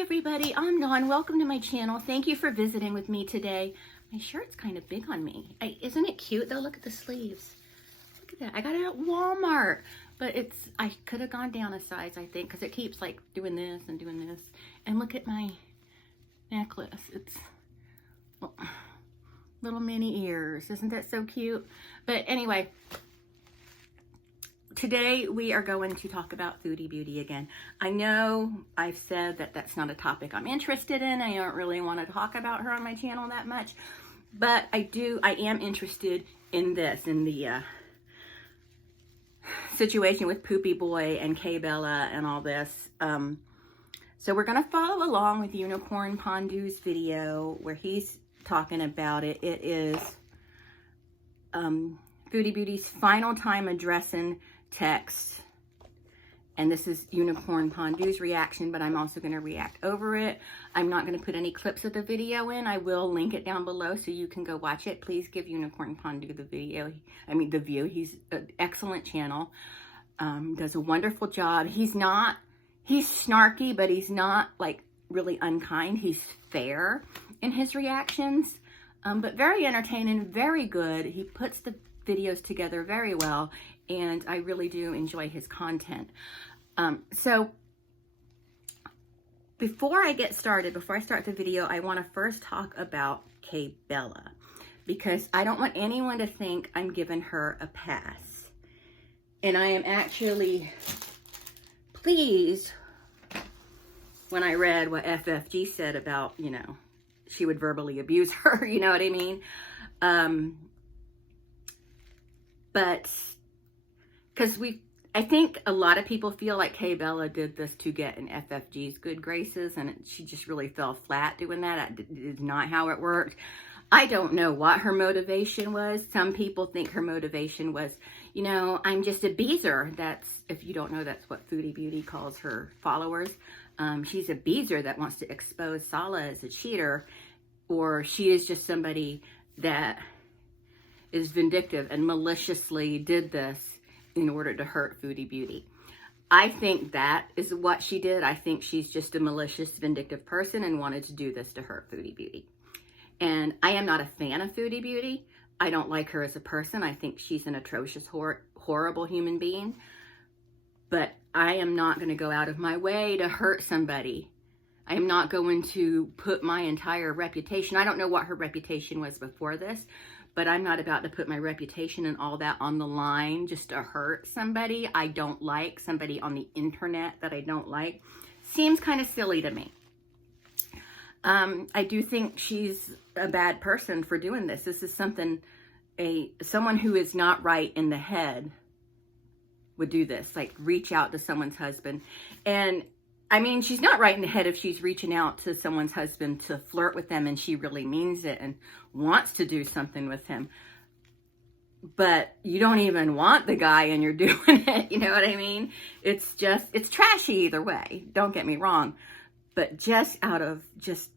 Hi everybody, I'm Dawn. Welcome to my channel. Thank you for visiting with me today. My shirt's kind of big on me. Isn't it cute though? Look at the sleeves. Look at that. I got it at Walmart, but I could have gone down a size, I think, because it keeps like doing this and doing this. And look at my necklace. It's little mini ears. Isn't that so cute? But anyway, today we are going to talk about Foodie Booty again. I know I've said that that's not a topic I'm interested in. I don't really want to talk about her on my channel that much, but I am interested in this, in the situation with Poopy Boy and K Bella and all this. So we're going to follow along with Unicorn Pondu's video where he's talking about it. It is Foodie Booty's final time addressing text, and this is Unicorn Pondu's reaction, but I'm also going to react over it. I'm not going to put any clips of the video in. I will link it down below so you can go watch it. Please give Unicorn Pondu the view. He's an excellent channel, does a wonderful job. He's snarky, but he's not like really unkind. He's fair in his reactions, but very entertaining, very good. He puts the videos together very well, and I really do enjoy his content. So before I start the video, I want to first talk about K Bella, because I don't want anyone to think I'm giving her a pass. And I am actually pleased when I read what FFG said about, she would verbally abuse her, you know what I mean? But because I think a lot of people feel like K Bella did this to get in FFG's good graces, and she just really fell flat doing that. It is not how it worked. I don't know what her motivation was. Some people think her motivation was, I'm just a beezer. If you don't know, that's what Foodie Booty calls her followers. She's a beezer that wants to expose Sala as a cheater, or she is just somebody that is vindictive and maliciously did this in order to hurt Foodie Booty. I think that is what she did. I think she's just a malicious, vindictive person and wanted to do this to hurt Foodie Booty. And I am not a fan of Foodie Booty. I don't like her as a person. I think she's an atrocious, horrible human being. But I am not going to go out of my way to hurt somebody. I am not going to put my entire reputation. I don't know what her reputation was before this, but I'm not about to put my reputation and all that on the line just to hurt somebody I don't like, somebody on the internet that I don't like. Seems kind of silly to me. I do think she's a bad person for doing this. This is something someone who is not right in the head would do this, like reach out to someone's husband. And I mean, she's not right in the head if she's reaching out to someone's husband to flirt with them and she really means it and wants to do something with him. But you don't even want the guy and you're doing it, you know what I mean? It's trashy either way, don't get me wrong. But just out of just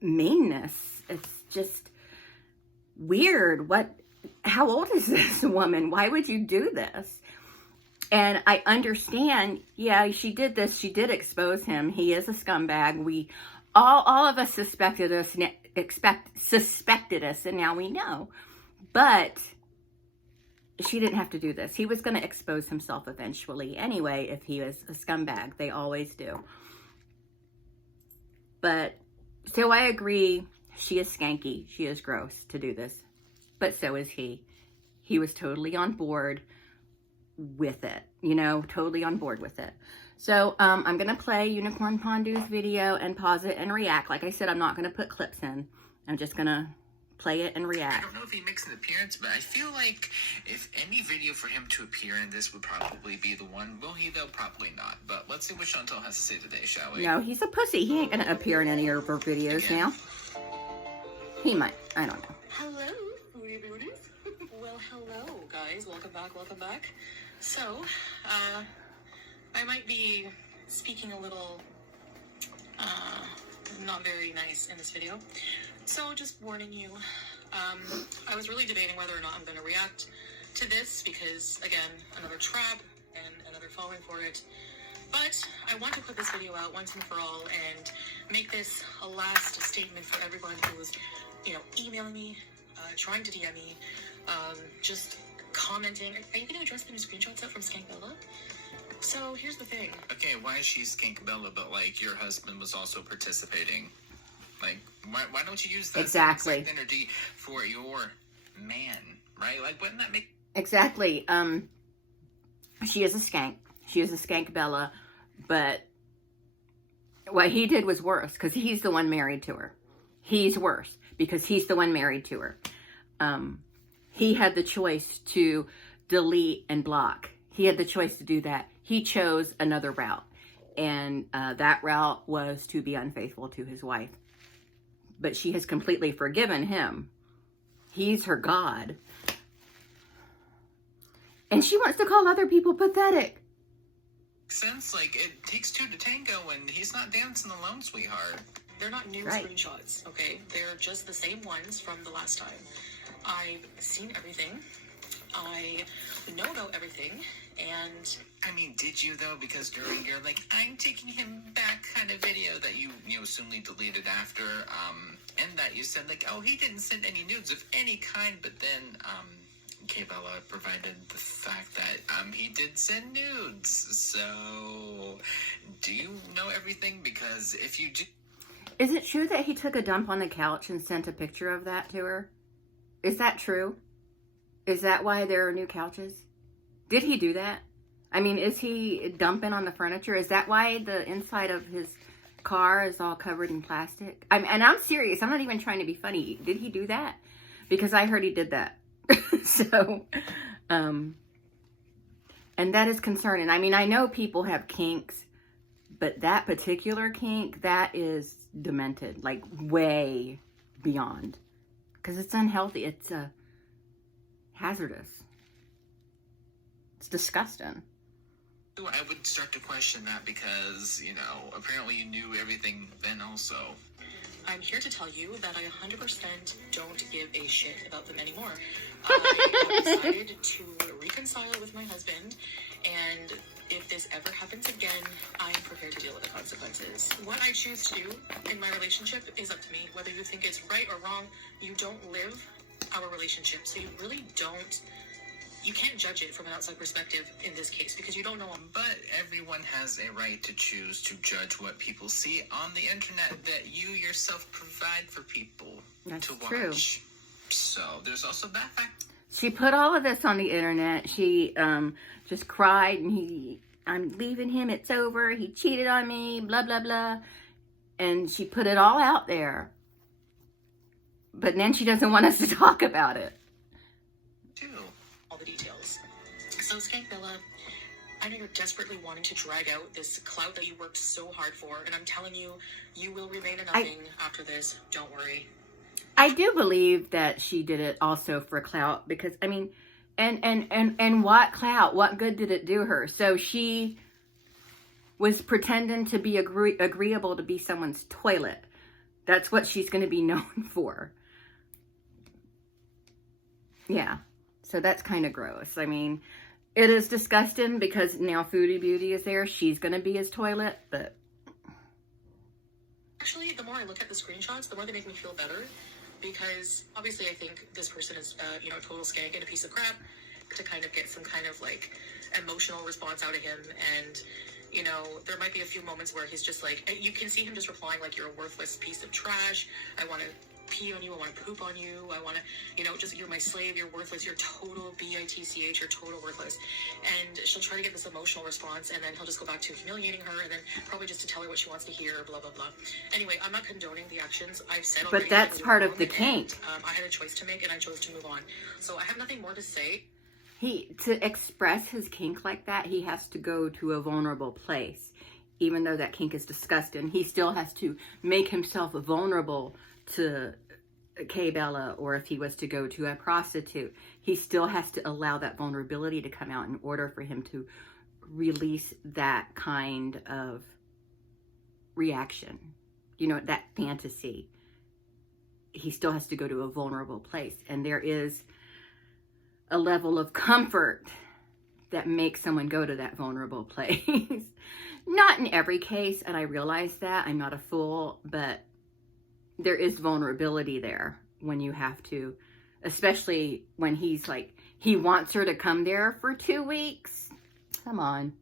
meanness, it's just weird. How old is this woman? Why would you do this? And I understand, yeah, she did this. She did expose him. He is a scumbag. We all of us suspected us, and now we know. But she didn't have to do this. He was going to expose himself eventually anyway if he was a scumbag. They always do. But, so I agree, she is skanky. She is gross to do this. But so is he. He was totally on board with it, totally on board with it. So I'm going to play Unicorn Pondu's video and pause it and react. Like I said, I'm not going to put clips in. I'm just going to play it and react. I don't know if he makes an appearance, but I feel like if any video for him to appear in this would probably be the one. Will he, though? Probably not. But let's see what Chantal has to say today, shall we? No, he's a pussy. He ain't going to appear in any of her videos now. He might. I don't know. Hello, Foodie Booties. Well, hello, guys. Welcome back, welcome back. So, I might be speaking a little, not very nice in this video. So, just warning you, I was really debating whether or not I'm going to react to this because, again, another trap and another falling for it. But I want to put this video out once and for all and make this a last statement for everyone who's, emailing me, trying to DM me, just commenting. Are you going to address the new screenshots out from Skankbella? So here's the thing. Okay, why is she Skankbella, but like your husband was also participating? Like, why don't you use that Exactly. exact energy for your man, right? Like, wouldn't that make... Exactly. She is a skank. She is a Skankbella, but what he did was worse because he's the one married to her. He's worse because he's the one married to her. He had the choice to delete and block. He had the choice to do that. He chose another route, and that route was to be unfaithful to his wife. But she has completely forgiven him. He's her God. And she wants to call other people pathetic. Sense, like, it takes two to tango, and he's not dancing alone, sweetheart. They're not new screenshots, okay? They're just the same ones from the last time. I've seen everything. I know about everything, and... I mean, did you, though? Because during your, like, I'm taking him back kind of video that you assumedly deleted after, and that you said, like, oh, he didn't send any nudes of any kind, but then, K-Bella provided the fact that, he did send nudes. So, do you know everything? Because if you do... Is it true that he took a dump on the couch and sent a picture of that to her? Is that true? Is that why there are new couches? Did he do that? I mean, is he dumping on the furniture? Is that why the inside of his car is all covered in plastic? And I'm serious. I'm not even trying to be funny. Did he do that? Because I heard he did that. So, and that is concerning. I mean, I know people have kinks, but that particular kink, that is demented, like way beyond. Because it's unhealthy. It's hazardous. It's disgusting. I would start to question that because, apparently you knew everything then also. I'm here to tell you that I 100% don't give a shit about them anymore. I have decided to reconcile with my husband, and if this ever happens again, I am prepared to deal with the consequences. What I choose to do in my relationship is up to me. Whether you think it's right or wrong, you don't live our relationship, so you really don't... You can't judge it from an outside perspective in this case because you don't know them. But everyone has a right to choose to judge what people see on the internet that you yourself provide for people to watch. True. So there's also that fact. She put all of this on the internet. She just cried and I'm leaving him. It's over. He cheated on me. Blah, blah, blah. And she put it all out there. But then she doesn't want us to talk about it. All the details. So, Skankbella, I know you're desperately wanting to drag out this clout that you worked so hard for, and I'm telling you, you will remain a nothing after this. Don't worry. I do believe that she did it also for clout because, I mean, and what clout? What good did it do her? So she was pretending to be agreeable to be someone's toilet. That's what she's going to be known for. Yeah. So that's kind of gross. I mean, it is disgusting because now Foodie Booty is there. She's going to be his toilet, but... Actually, the more I look at the screenshots, the more they make me feel better. Because, obviously, I think this person is, a total skank and a piece of crap to kind of get some kind of, emotional response out of him. And, there might be a few moments where he's just you can see him just replying you're a worthless piece of trash. I want to pee on you, I want to poop on you, I want to, you're my slave, you're worthless, you're total B-I-T-C-H, you're total worthless. And she'll try to get this emotional response, and then he'll just go back to humiliating her, and then probably just to tell her what she wants to hear, blah, blah, blah. Anyway, I'm not condoning the actions. I've said already. But that's part of the kink. I had a choice to make, and I chose to move on. So I have nothing more to say. To express his kink like that, he has to go to a vulnerable place. Even though that kink is disgusting, he still has to make himself vulnerable to K-Bella, or if he was to go to a prostitute, he still has to allow that vulnerability to come out in order for him to release that kind of reaction, that fantasy. He still has to go to a vulnerable place, and there is a level of comfort that makes someone go to that vulnerable place. Not in every case, and I realize that. I'm not a fool, but there is vulnerability there when you have to, especially when he's like, he wants her to come there for 2 weeks. Come on.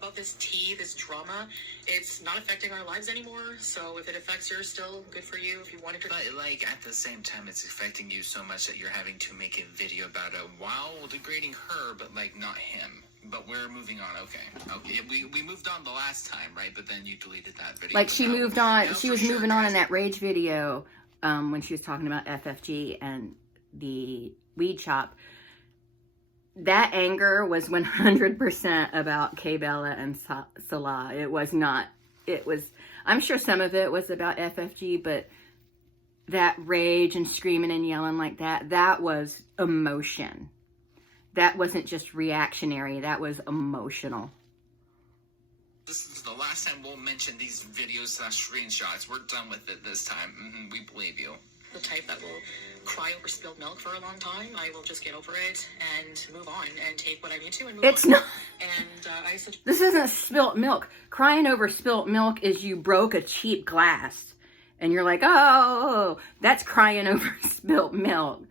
About this tea, this drama, it's not affecting our lives anymore. So if it affects yours still, good for you. If you wanted to. But, like, at the same time, it's affecting you so much that you're having to make a video about it while degrading her, but, like, not him. But we're moving on, okay. We moved on the last time, right? But then you deleted that video. Like, she moved on, Yeah, she for was sure, moving on guys. in that rage video when she was talking about FFG and the weed shop. That anger was 100% about K Bella and Salah. It was not. It was, I'm sure some of it was about FFG, but that rage and screaming and yelling like that, that was emotion. That wasn't just reactionary. That was emotional. This is the last time we'll mention these videos / screenshots. We're done with it this time. We believe you. The type that will cry over spilled milk for a long time. I will just get over it and move on and take what I need to and move on. It's not. And This isn't spilt milk. Crying over spilt milk is you broke a cheap glass. And you're like, oh, that's crying over spilt milk.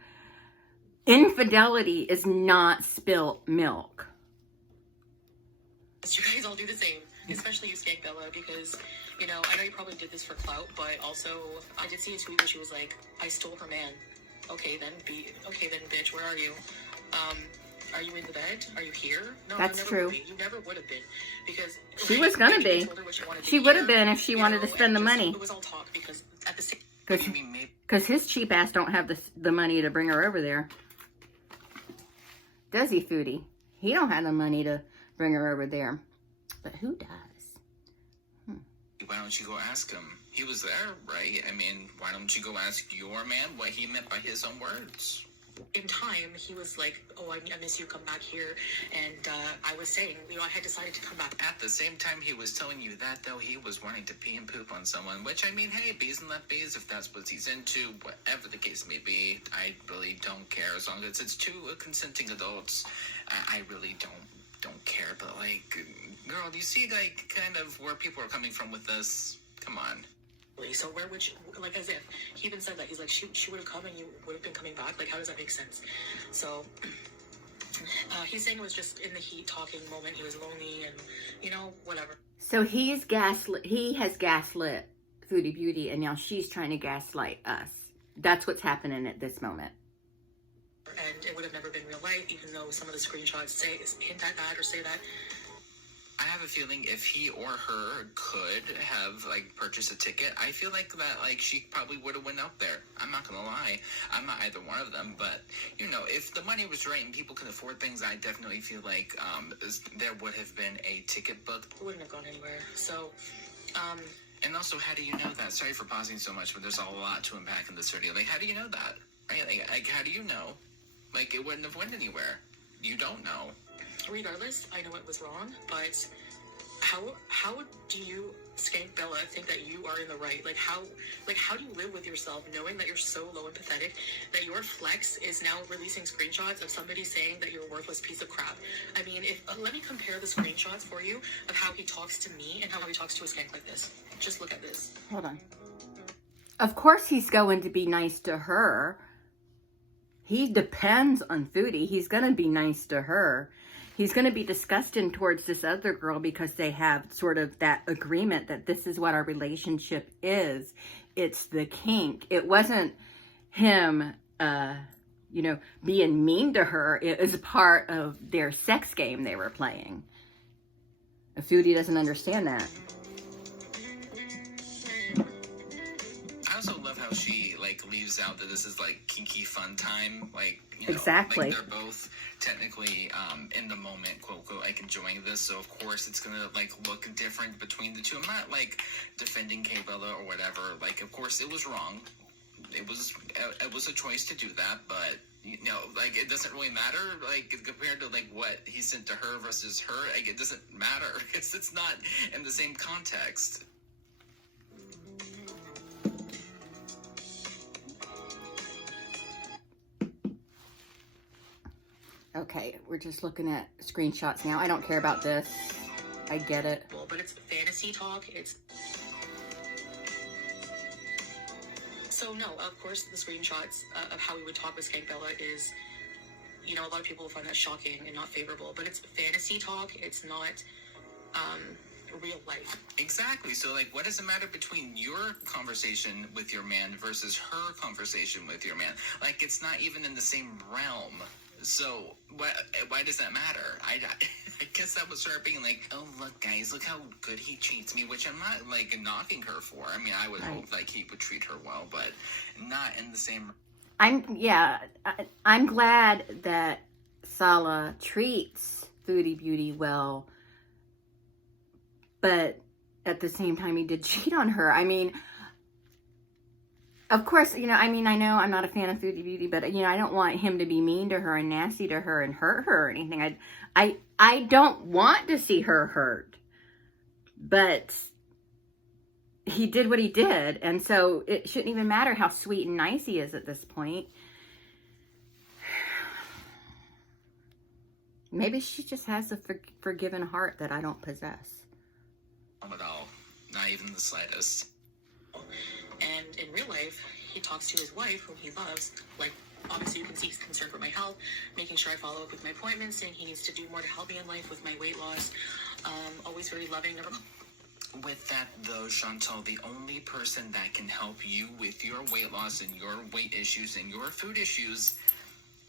Infidelity is not spilt milk. you guys all do the same, especially you, Skank Bella, because, you know, I know you probably did this for clout, but also I did see a tweet where she was like, I stole her man. Okay then, bitch, where are you? Are you in the bed? Are you here? No, That's you never true. would be. You never would have been, because She was gonna you be. told her what she wanted to She would have hear, been if she you wanted to know, spend the and just- money. It was all talk because at the same What do you mean, maybe? Because his cheap ass don't have the money to bring her over there. Does he, Foodie? He don't have the money to bring her over there. But who does? Why don't you go ask him? He was there, right? I mean, why don't you go ask your man what he meant by his own words? time, he was like, oh, I miss you, come back here. And I was saying, you know, I had decided to come back. At the same time he was telling you that, though, he was wanting to pee and poop on someone, which, I mean, hey, bees and left bees, if that's what he's into, whatever the case may be, I really don't care, as long as it's two consenting adults. I really don't care, but, like, girl, do you see, like, kind of where people are coming from with this? Come on. So where would you, like, as if he even said that, he's like, she would have come and you would have been coming back. Like, how does that make sense? So he's saying it was just in the heat talking moment. He was lonely and, you know, whatever. So he has gaslit Foodie Beauty, and now she's trying to gaslight us. That's what's happening at this moment. And it would have never been real life, even though some of the screenshots hint at that or say that. I have a feeling if he or her could have, like, purchased a ticket, I feel like that, like, she probably would have went out there. I'm not gonna lie. I'm not either one of them, but, you know, if the money was right and people could afford things, I definitely feel like there would have been a ticket booked. It wouldn't have gone anywhere. So, And also, how do you know that? Sorry for pausing so much, but there's a lot to unpack in this video. Like, how do you know that? Right? Like, how do you know? Like, it wouldn't have went anywhere. You don't know. regardless, I know it was wrong, but how do you, Skank Bella, think that you are in the right? Like how do you live with yourself knowing that you're so low and pathetic that your flex is now releasing screenshots of somebody saying that you're a worthless piece of crap? I mean, let me compare the screenshots for you of how he talks to me and how he talks to a skank like this. Just look at this. Hold on. Of course he's going to be nice to her. He depends on Foodie. He's going to be nice to her. He's going to be disgusting towards this other girl because they have sort of that agreement that this is what our relationship is. It's the kink. It wasn't him, being mean to her. It was part of their sex game they were playing. Foodie doesn't understand that. I also love how she, like, leaves out that this is, like, kinky fun time. Like, you know, Exactly. like, they're both technically in the moment, quote, unquote, like, enjoying this. So, of course, it's going to, like, look different between the two. I'm not, like, defending K Bella or whatever. Like, of course, it was wrong. It was a choice to do that, but, you know, like, it doesn't really matter, like, compared to, like, what he sent to her versus her. Like, it doesn't matter. It's not in the same context. Okay, we're just looking at screenshots now. I don't care about this. I get it. But it's fantasy talk. So no, of course, the screenshots of how we would talk with Skank Bella is, you know, a lot of people find that shocking and not favorable, but it's fantasy talk. It's not real life. Exactly. So, like, what does it matter between your conversation with your man versus her conversation with your man? Like, it's not even in the same realm. So, why does that matter? I guess that would start being like, oh, look, guys, look how good he treats me, which I'm not, like, knocking her for. I mean, I would hope, like, he would treat her well, but not in the same... I'm glad that Sala treats Foodie Booty well, but at the same time, he did cheat on her. I mean, of course, you know, I know I'm not a fan of Foodie Booty, but, you know, I don't want him to be mean to her and nasty to her and hurt her or anything. I don't want to see her hurt, but he did what he did, and so it shouldn't even matter how sweet and nice he is at this point. Maybe she just has a forgiving heart that I don't possess. At all. Not even the slightest. And in real life, he talks to his wife, whom he loves. Like, obviously you can see he's concerned for my health, making sure I follow up with my appointments, saying he needs to do more to help me in life with my weight loss. Always very loving. With that, though, Chantal, the only person that can help you with your weight loss and your weight issues and your food issues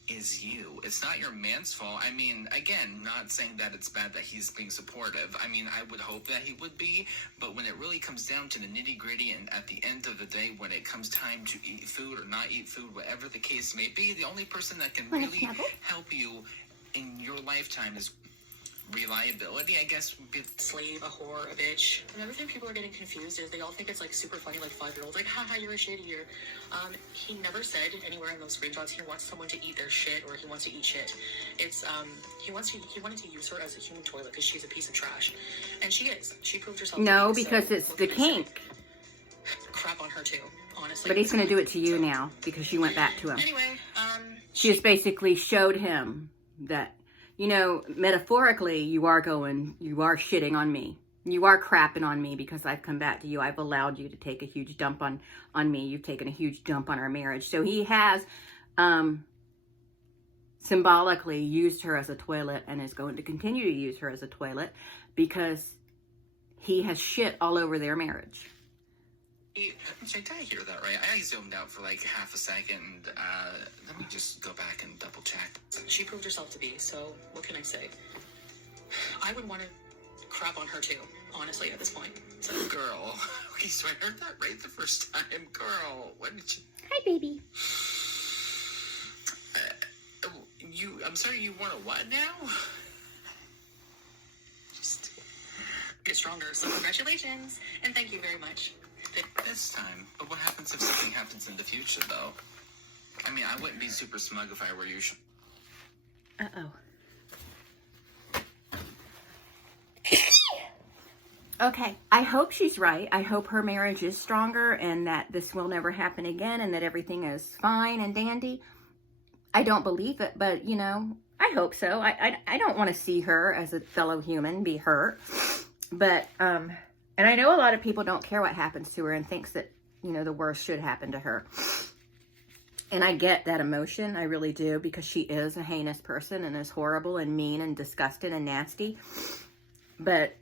is you. It's not your man's fault. I mean, again, not saying that it's bad that he's being supportive. I mean, I would hope that he would be, but when it really comes down to the nitty-gritty and at the end of the day, when it comes time to eat food or not eat food, whatever the case may be, the only person that can really help you in your lifetime is reliability, I guess. Slave, a whore, a bitch. And everything people are getting confused is they all think it's like super funny, like 5-year-olds, like, haha, you're a shit eater. He never said anywhere in those screenshots he wants someone to eat their shit or he wants to eat shit. It's he wanted to use her as a human toilet because she's a piece of trash, and she is. She proved herself. No, to be, because so it's the kink. Crap on her too, honestly. But he's going to do it to you now because you went back to him. Anyway, she just basically showed him that, you know, metaphorically, you are shitting on me. You are crapping on me because I've come back to you. I've allowed you to take a huge dump on me. You've taken a huge dump on our marriage. So he has symbolically used her as a toilet and is going to continue to use her as a toilet because he has shit all over their marriage. Did I hear that right? I zoomed out for like half a second. Let me just go back and double check. She proved herself to be, so what can I say? I would want to crap on her too, honestly, at this point. So. Girl. Okay, so I heard that right the first time. Girl, what did you... Hi, baby. I'm sorry, you want a what now? Just get stronger, so congratulations, and thank you very much. This time. But what happens if something happens in the future, though? I mean, I wouldn't be super smug if I were you. Uh-oh. Okay, I hope she's right. I hope her marriage is stronger and that this will never happen again and that everything is fine and dandy. I don't believe it, but, you know, I hope so. I don't want to see her as a fellow human be hurt. But, and I know a lot of people don't care what happens to her and thinks that, you know, the worst should happen to her. And I get that emotion. I really do, because she is a heinous person and is horrible and mean and disgusting and nasty. But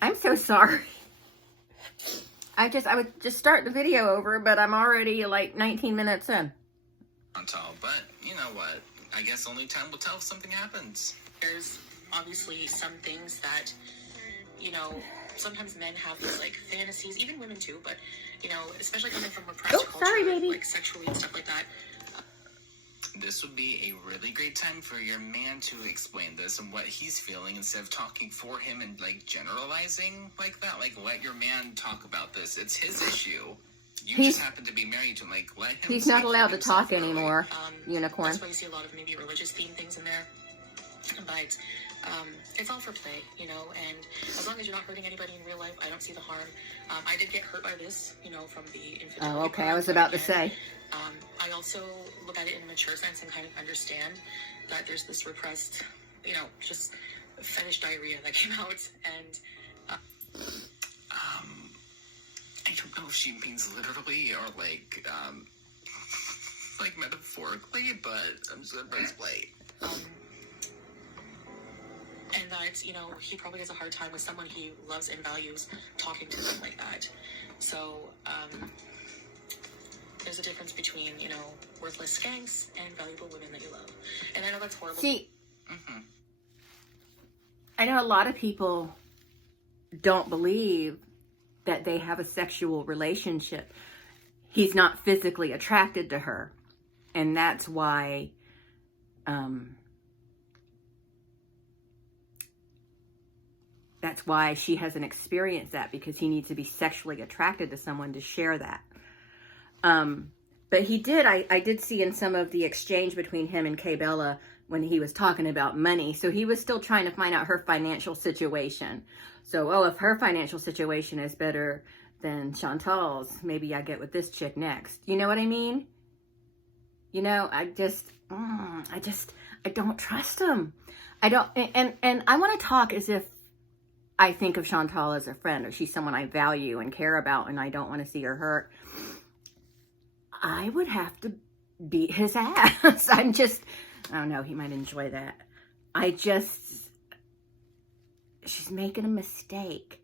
I'm so sorry. I would just start the video over, but I'm already like 19 minutes in. But you know what? I guess only time will tell if something happens. There's obviously some things that, you know, sometimes men have these like fantasies, even women too, but, you know, especially coming from repressed culture, sorry, baby. like sexually and stuff like that. This would be a really great time for your man to explain this and what he's feeling instead of talking for him and like generalizing like that. Like, let your man talk about this. It's his issue. You just happen to be married to him. Like, let him. He's not allowed to talk anymore. Unicorn. That's why you see a lot of maybe religious themed things in there. But it's all for play, you know, and as long as you're not hurting anybody in real life, I don't see the harm. I did get hurt by this, you know, from the infidelity. Oh, okay. part, I was but about to again, say. I also look at it in a mature sense and kind of understand that there's this repressed, you know, just fetish diarrhea that came out, and I don't know if she means literally or like metaphorically, but I'm just gonna press play. And that, you know, he probably has a hard time with someone he loves and values talking to them like that. So, there's a difference between, you know, worthless skanks and valuable women that you love. And I know that's horrible. See, I know a lot of people don't believe that they have a sexual relationship. He's not physically attracted to her. And that's why, she hasn't experienced that, because he needs to be sexually attracted to someone to share that. But he did, I did see in some of the exchange between him and Kay Bella when he was talking about money. So he was still trying to find out her financial situation. So, if her financial situation is better than Chantal's, maybe I get with this chick next. You know what I mean? You know, I don't trust him. I don't, and I want to talk as if I think of Chantal as a friend, or she's someone I value and care about, and I don't want to see her hurt. I would have to beat his ass. I don't know, he might enjoy that. She's making a mistake.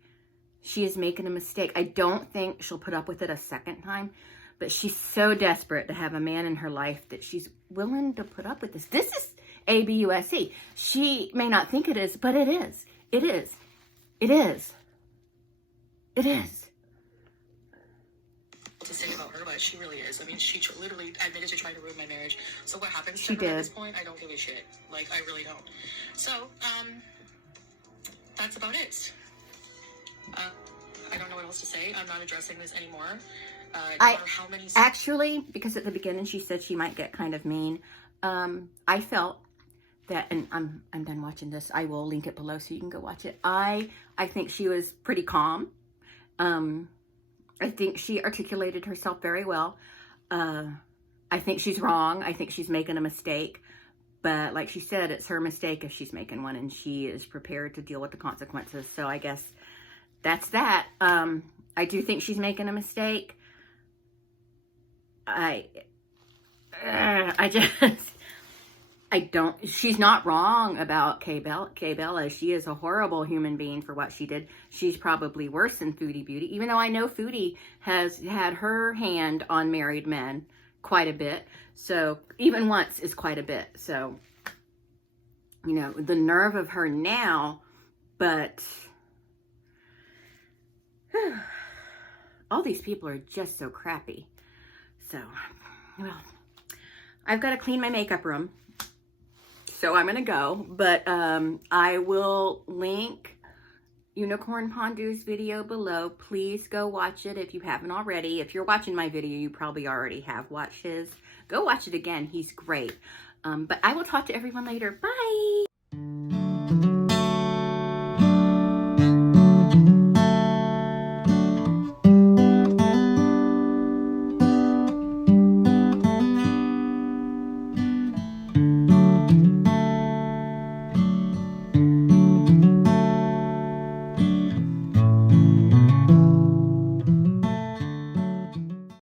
She is making a mistake. I don't think she'll put up with it a second time, but she's so desperate to have a man in her life that she's willing to put up with this. This is ABUSE. She may not think it is, but it is. It is. It is. It is. To say about her, but she really is. I mean, she literally admitted to trying to ruin my marriage. So what happens to She her did. at this point, I don't give a shit. Like, I really don't. So, that's about it. I don't know what else to say. I'm not addressing this anymore. No matter how many... Actually, because at the beginning she said she might get kind of mean, I felt that, and I'm done watching this. I will link it below so you can go watch it. I think she was pretty calm. I think she articulated herself very well. I think she's wrong. I think she's making a mistake. But like she said, it's her mistake if she's making one, and she is prepared to deal with the consequences. So I guess that's that. I do think she's making a mistake. She's not wrong about Kay Bella. She is a horrible human being for what she did. She's probably worse than Foodie Booty, even though I know Foodie has had her hand on married men quite a bit. So even once is quite a bit. So, you know, the nerve of her now, but all these people are just so crappy. So, well, I've got to clean my makeup room. So I'm going to go, but I will link Unicorn Pondu's video below. Please go watch it if you haven't already. If you're watching my video, you probably already have watched his. Go watch it again. He's great. But I will talk to everyone later. Bye.